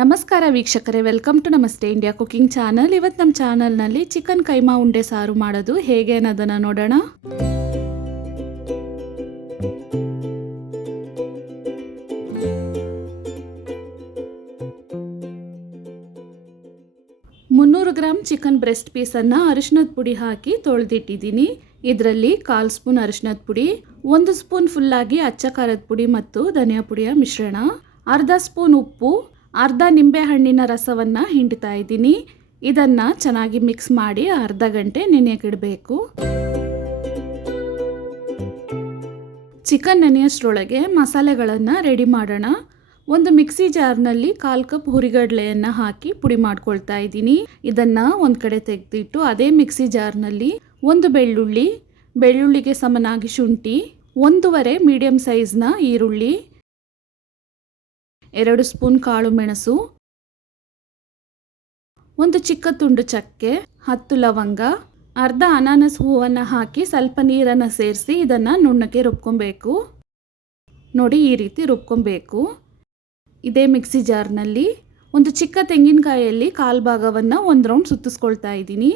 ನಮಸ್ಕಾರ ವೀಕ್ಷಕರೇ, welcome to ನಮಸ್ತೆ ಇಂಡಿಯಾ ಕುಕಿಂಗ್ ಚಾನಲ್. ಇವತ್ತು ನಮ್ಮ ಚಾನಲ್ನಲ್ಲಿ ಚಿಕನ್ ಕೈಮಾ ಉಂಡೆ ಸಾರು ಮಾಡೋದು ಹೇಗೆ ಅನ್ನೋದನ್ನು ನೋಡೋಣ. ಗ್ರಾಂ ಚಿಕನ್ ಬ್ರೆಸ್ಟ್ ಪೀಸನ್ನು ಅರಿಶಿನದ ಪುಡಿ ಹಾಕಿ ತೊಳೆದಿಟ್ಟಿದ್ದೀನಿ. ಇದರಲ್ಲಿ 1/4 ಸ್ಪೂನ್ ಅರಿಶಿನದ ಪುಡಿ, 1 ಸ್ಪೂನ್ ಫುಲ್ಲಾಗಿ ಅಚ್ಚ ಖಾರದ ಪುಡಿ ಮತ್ತು ಧನಿಯಾ ಪುಡಿಯ ಮಿಶ್ರಣ, ಅರ್ಧ ಸ್ಪೂನ್ ಉಪ್ಪು, ಅರ್ಧ ನಿಂಬೆ ಹಣ್ಣಿನ ರಸವನ್ನು ಹಿಂಡ್ತಾ ಇದ್ದೀನಿ. ಇದನ್ನು ಚೆನ್ನಾಗಿ ಮಿಕ್ಸ್ ಮಾಡಿ ಅರ್ಧ ಗಂಟೆ ನೆನೆಯಕ್ಕಿಡಬೇಕು. ಚಿಕನ್ ನೆನೆಯೋಷ್ಟರೊಳಗೆ ಮಸಾಲೆಗಳನ್ನು ರೆಡಿ ಮಾಡೋಣ. ಒಂದು ಮಿಕ್ಸಿ ಜಾರ್ನಲ್ಲಿ 1/4 ಕಪ್ ಹುರಿಗಡಲೆಯನ್ನು ಹಾಕಿ ಪುಡಿ ಮಾಡ್ಕೊಳ್ತಾ ಇದ್ದೀನಿ. ಇದನ್ನು ಒಂದು ಕಡೆ ತೆಗೆದಿಟ್ಟು ಅದೇ ಮಿಕ್ಸಿ ಜಾರ್ನಲ್ಲಿ 1 ಬೆಳ್ಳುಳ್ಳಿಗೆ ಸಮನಾಗಿ ಶುಂಠಿ, 1.5 ಮೀಡಿಯಂ ಸೈಜ್ನ ಈರುಳ್ಳಿ, 2 ಸ್ಪೂನ್ ಕಾಳು ಮೆಣಸು, 1 ಚಿಕ್ಕ ತುಂಡು ಚಕ್ಕೆ, 10 ಲವಂಗ, ಅರ್ಧ ಅನಾನಸ್ ಹೂವನ್ನು ಹಾಕಿ ಸ್ವಲ್ಪ ನೀರನ್ನು ಸೇರಿಸಿ ಇದನ್ನು ನುಣ್ಣಗೆ ರುಬ್ಕೊಬೇಕು. ನೋಡಿ, ಈ ರೀತಿ ರುಬ್ಕೊಬೇಕು. ಇದೇ ಮಿಕ್ಸಿ ಜಾರ್ನಲ್ಲಿ ಒಂದು ಚಿಕ್ಕ ತೆಂಗಿನಕಾಯಲ್ಲಿ 1/4 ಭಾಗವನ್ನು 1 ರೌಂಡ್ ಸುತ್ತಿಸ್ಕೊಳ್ತಾ ಇದ್ದೀನಿ.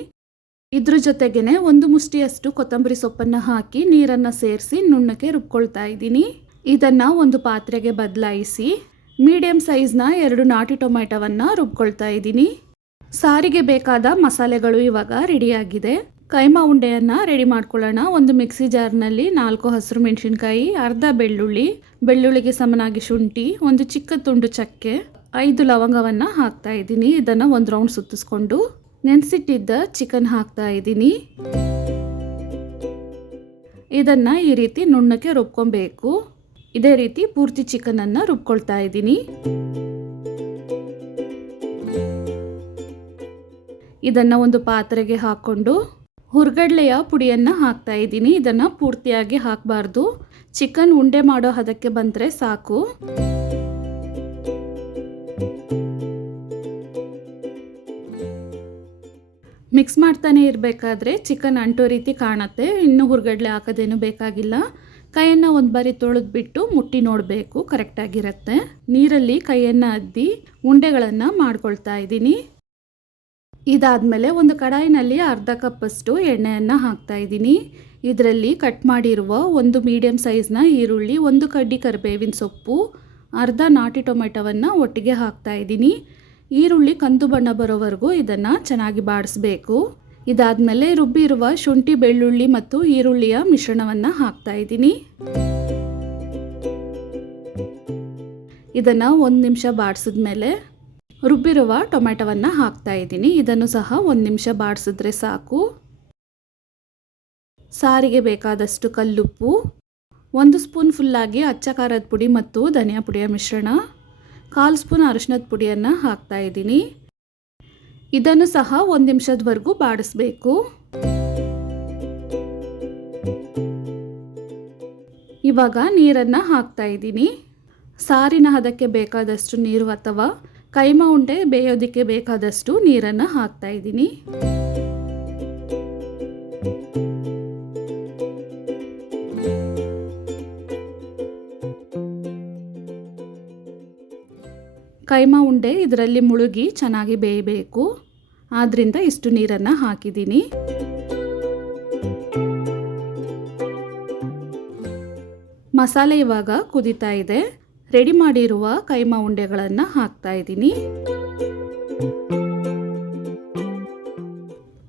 ಇದ್ರ ಜೊತೆಗೇ 1 ಮುಷ್ಟಿಯಷ್ಟು ಕೊತ್ತಂಬರಿ ಸೊಪ್ಪನ್ನು ಹಾಕಿ ನೀರನ್ನು ಸೇರಿಸಿ ನುಣ್ಣಗೆ ರುಬ್ಕೊಳ್ತಾ ಇದ್ದೀನಿ. ಇದನ್ನು ಒಂದು ಪಾತ್ರೆಗೆ ಬದಲಾಯಿಸಿ ಮೀಡಿಯಂ ಸೈಜ್ನ 2 ನಾಟಿ ಟೊಮೆಟೊವನ್ನು ರುಬ್ಕೊಳ್ತಾ ಇದ್ದೀನಿ. ಸಾರಿಗೆ ಬೇಕಾದ ಮಸಾಲೆಗಳು ಇವಾಗ ರೆಡಿಯಾಗಿದೆ. ಕೈಮಾ ಉಂಡೆಯನ್ನು ರೆಡಿ ಮಾಡ್ಕೊಳ್ಳೋಣ. ಒಂದು ಮಿಕ್ಸಿ ಜಾರ್ನಲ್ಲಿ 4 ಹಸಿರು ಮೆಣಸಿನ್ಕಾಯಿ, ಅರ್ಧ ಬೆಳ್ಳುಳ್ಳಿಗೆ ಸಮನಾಗಿ ಶುಂಠಿ, 1 ಚಿಕ್ಕ ತುಂಡು ಚಕ್ಕೆ, 5 ಲವಂಗವನ್ನು ಹಾಕ್ತಾ ಇದ್ದೀನಿ. ಇದನ್ನು 1 ರೌಂಡ್ ಸುತ್ತಿಸ್ಕೊಂಡು ನೆನೆಸಿಟ್ಟಿದ್ದ ಚಿಕನ್ ಹಾಕ್ತಾ ಇದ್ದೀನಿ. ಇದನ್ನು ಈ ರೀತಿ ನುಣ್ಣಕ್ಕೆ ರುಬ್ಕೊಬೇಕು. ಇದೇ ರೀತಿ ಪೂರ್ತಿ ಚಿಕನನ್ನು ರುಬ್ಕೊಳ್ತಾ ಇದ್ದೀನಿ. ಇದನ್ನು ಒಂದು ಪಾತ್ರೆಗೆ ಹಾಕ್ಕೊಂಡು ಹುರ್ಗಡ್ಲೆಯ ಪುಡಿಯನ್ನು ಹಾಕ್ತಾ ಇದ್ದೀನಿ. ಇದನ್ನು ಪೂರ್ತಿಯಾಗಿ ಹಾಕಬಾರ್ದು, ಚಿಕನ್ ಉಂಡೆ ಮಾಡೋ ಹದಕ್ಕೆ ಬಂದರೆ ಸಾಕು. ಮಿಕ್ಸ್ ಮಾಡ್ತಾನೆ ಇರಬೇಕಾದ್ರೆ ಚಿಕನ್ ಅಂಟೋ ರೀತಿ ಕಾಣುತ್ತೆ. ಇನ್ನೂ ಹುರ್ಗಡ್ಲೆ ಹಾಕೋದೇನು ಬೇಕಾಗಿಲ್ಲ. ಕೈಯನ್ನು ಒಂದು ಬಾರಿ ತೊಳೆದ್ಬಿಟ್ಟು ಮುಟ್ಟಿ ನೋಡಬೇಕು, ಕರೆಕ್ಟಾಗಿರುತ್ತೆ. ನೀರಲ್ಲಿ ಕೈಯನ್ನು ಅದ್ದಿ ಉಂಡೆಗಳನ್ನು ಮಾಡ್ಕೊಳ್ತಾ ಇದ್ದೀನಿ. ಇದಾದಮೇಲೆ ಒಂದು ಕಡಾಯಿನಲ್ಲಿ ಅರ್ಧ ಕಪ್ಪಷ್ಟು ಎಣ್ಣೆಯನ್ನು ಹಾಕ್ತಾ ಇದ್ದೀನಿ. ಇದರಲ್ಲಿ ಕಟ್ ಮಾಡಿರುವ 1 ಮೀಡಿಯಂ ಸೈಜ್ನ ಈರುಳ್ಳಿ, 1 ಕಡ್ಡಿ ಕರಿಬೇವಿನ ಸೊಪ್ಪು, ಅರ್ಧ ನಾಟಿ ಟೊಮೆಟೊವನ್ನು ಒಟ್ಟಿಗೆ ಹಾಕ್ತಾ ಇದ್ದೀನಿ. ಈರುಳ್ಳಿ ಕಂದು ಬಣ್ಣ ಬರೋವರೆಗೂ ಇದನ್ನು ಚೆನ್ನಾಗಿ ಬಾಡಿಸ್ಬೇಕು. ಇದಾದಮೇಲೆ ರುಬ್ಬಿರುವ ಶುಂಠಿ, ಬೆಳ್ಳುಳ್ಳಿ ಮತ್ತು ಈರುಳ್ಳಿಯ ಮಿಶ್ರಣವನ್ನು ಹಾಕ್ತಾ ಇದ್ದೀನಿ. ಇದನ್ನು 1 ನಿಮಿಷ ಬಾಡಿಸಿದ್ಮೇಲೆ ರುಬ್ಬಿರುವ ಟೊಮೆಟೊವನ್ನು ಹಾಕ್ತಾ ಇದ್ದೀನಿ. ಇದನ್ನು ಸಹ 1 ನಿಮಿಷ ಬಾಡಿಸಿದ್ರೆ ಸಾಕು. ಸಾರಿಗೆ ಬೇಕಾದಷ್ಟು ಕಲ್ಲುಪ್ಪು, 1 ಸ್ಪೂನ್ ಫುಲ್ಲಾಗಿ ಅಚ್ಚ ಖಾರದ ಪುಡಿ ಮತ್ತು ಧನಿಯಾ ಪುಡಿಯ ಮಿಶ್ರಣ, 1/4 ಸ್ಪೂನ್ ಅರಿಶಿನದ ಪುಡಿಯನ್ನು ಹಾಕ್ತಾ ಇದ್ದೀನಿ. ಇದನ್ನು ಸಹ 1 ನಿಮಿಷದವರೆಗೂ ಬಾಡಿಸ್ಬೇಕು. ಇವಾಗ ನೀರನ್ನು ಹಾಕ್ತಾ ಇದ್ದೀನಿ. ಸಾರಿನ ಹದಕ್ಕೆ ಬೇಕಾದಷ್ಟು ನೀರು ಅಥವಾ ಕೈಮಾ ಉಂಡೆ ಬೇಯೋದಕ್ಕೆ ಬೇಕಾದಷ್ಟು ನೀರನ್ನು ಹಾಕ್ತಾ ಇದ್ದೀನಿ. ಕೈಮಾ ಉಂಡೆ ಇದರಲ್ಲಿ ಮುಳುಗಿ ಚೆನ್ನಾಗಿ ಬೇಯಬೇಕು. ಆದ್ದರಿಂದ ಇಷ್ಟು ನೀರನ್ನು ಹಾಕಿದ್ದೀನಿ. ಮಸಾಲೆ ಇವಾಗ ಕುದೀತಾ ಇದೆ. ರೆಡಿ ಮಾಡಿರುವ ಕೈಮಾ ಉಂಡೆಗಳನ್ನು ಹಾಕ್ತಾ ಇದ್ದೀನಿ.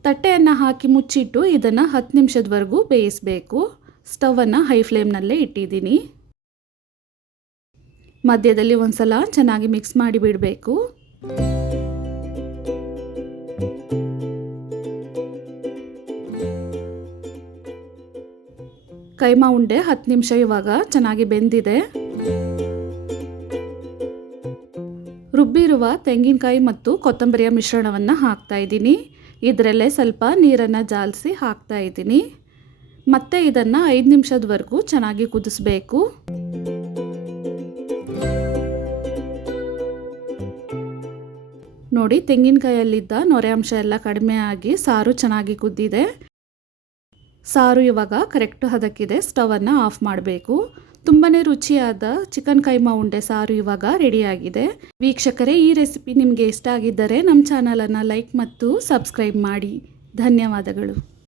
ತಟ್ಟೆಯನ್ನು ಹಾಕಿ ಮುಚ್ಚಿಟ್ಟು ಇದನ್ನು 10 ನಿಮಿಷದವರೆಗೂ ಬೇಯಿಸಬೇಕು. ಸ್ಟವನ್ನು ಹೈ ಫ್ಲೇಮ್ನಲ್ಲೇ ಇಟ್ಟಿದ್ದೀನಿ. ಮಧ್ಯದಲ್ಲಿ ಒಂದ್ಸಲ ಚೆನ್ನಾಗಿ ಮಿಕ್ಸ್ ಮಾಡಿ ಬಿಡಬೇಕು. ಕೈಮಾ ಉಂಡೆ 10 ನಿಮಿಷ ಇವಾಗ ಚೆನ್ನಾಗಿ ಬೆಂದಿದೆ. ರುಬ್ಬಿರುವ ತೆಂಗಿನಕಾಯಿ ಮತ್ತು ಕೊತ್ತಂಬರಿಯ ಮಿಶ್ರಣವನ್ನು ಹಾಕ್ತಾ ಇದ್ದೀನಿ. ಇದರಲ್ಲೇ ಸ್ವಲ್ಪ ನೀರನ್ನು ಜಾಲಿಸಿ ಹಾಕ್ತಾ ಇದ್ದೀನಿ. ಮತ್ತೆ ಇದನ್ನು 5 ನಿಮಿಷದವರೆಗೂ ಚೆನ್ನಾಗಿ ಕುದಿಸ್ಬೇಕು. ನೋಡಿ, ತೆಂಗಿನಕಾಯಲ್ಲಿದ್ದ ನೊರೆ ಅಂಶ ಎಲ್ಲ ಕಡಿಮೆ ಆಗಿ ಸಾರು ಚೆನ್ನಾಗಿ ಕುದ್ದಿದೆ. ಸಾರು ಇವಾಗ ಕರೆಕ್ಟ್ ಹದಕ್ಕಿದೆ. ಸ್ಟವನ್ನು ಆಫ್ ಮಾಡಬೇಕು. ತುಂಬಾ ರುಚಿಯಾದ ಚಿಕನ್ ಕೈಮಾ ಉಂಡೆ ಸಾರು ಇವಾಗ ರೆಡಿಯಾಗಿದೆ. ವೀಕ್ಷಕರೇ, ಈ ರೆಸಿಪಿ ನಿಮಗೆ ಇಷ್ಟ ಆಗಿದ್ದರೆ ನಮ್ಮ ಚಾನಲನ್ನು ಲೈಕ್ ಮತ್ತು ಸಬ್ಸ್ಕ್ರೈಬ್ ಮಾಡಿ. ಧನ್ಯವಾದಗಳು.